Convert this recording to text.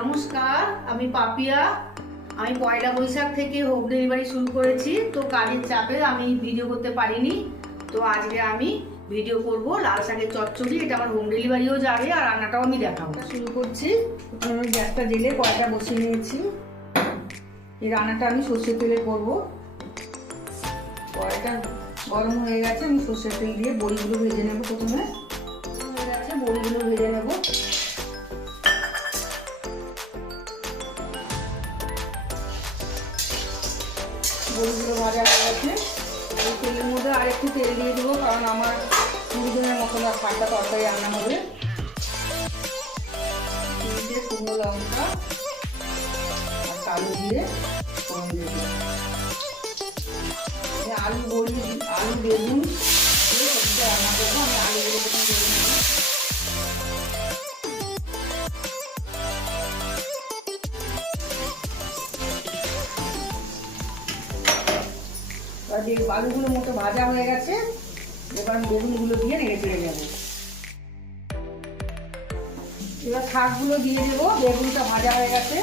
নমস্কার, আমি পাপিয়া। আমি পয়লা বৈশাখ থেকে হোম ডেলিভারি শুরু করেছি। তো কাজের চাপে আমি ভিডিও করতে পারিনি। তো আজকে আমি ভিডিও করব লাল শাকের চচ্চড়ি। এটা আমার হোম ডেলিভারিও যাবে আর রান্নাটাও আমি দেখাবো। শুরু করছি। প্রথমে গ্যাসটা জেলে কড়াইটা বসিয়ে নিয়েছি। এই রান্নাটা আমি সর্ষের তেলে করব। কড়াইটা গরম হয়ে গেছে, আমি সর্ষের তেল দিয়ে বড়িগুলো ভেজে নেব। প্রথমে হয়ে গেছে, বড়িগুলো ভেজে নেব। বড়িগুলো ভাজা হয়ে গেছে। এই তেলের মধ্যে আর একটু তেল দিয়ে দেবো, কারণ আমার 20 জনের মতন আর 5টা তরকারি রান্না হবে। তিনটে শুকনো লঙ্কা আর কালো জিরে ফোড়ন দিয়ে দেবো। আলু বড়ি, আলু বেগুন দিয়ে সবজিটা রান্না করবো। আমি আলুগুলো প্রথমে দিয়ে দেবো। আলুগুলো মতো ভাজা হয়ে গেছে, এবার বেগুনগুলো দিয়ে নেড়ে চেড়ে নেবো। এবার শাকগুলো দিয়ে দেবো। বেগুনটা ভাজা হয়ে গেছে,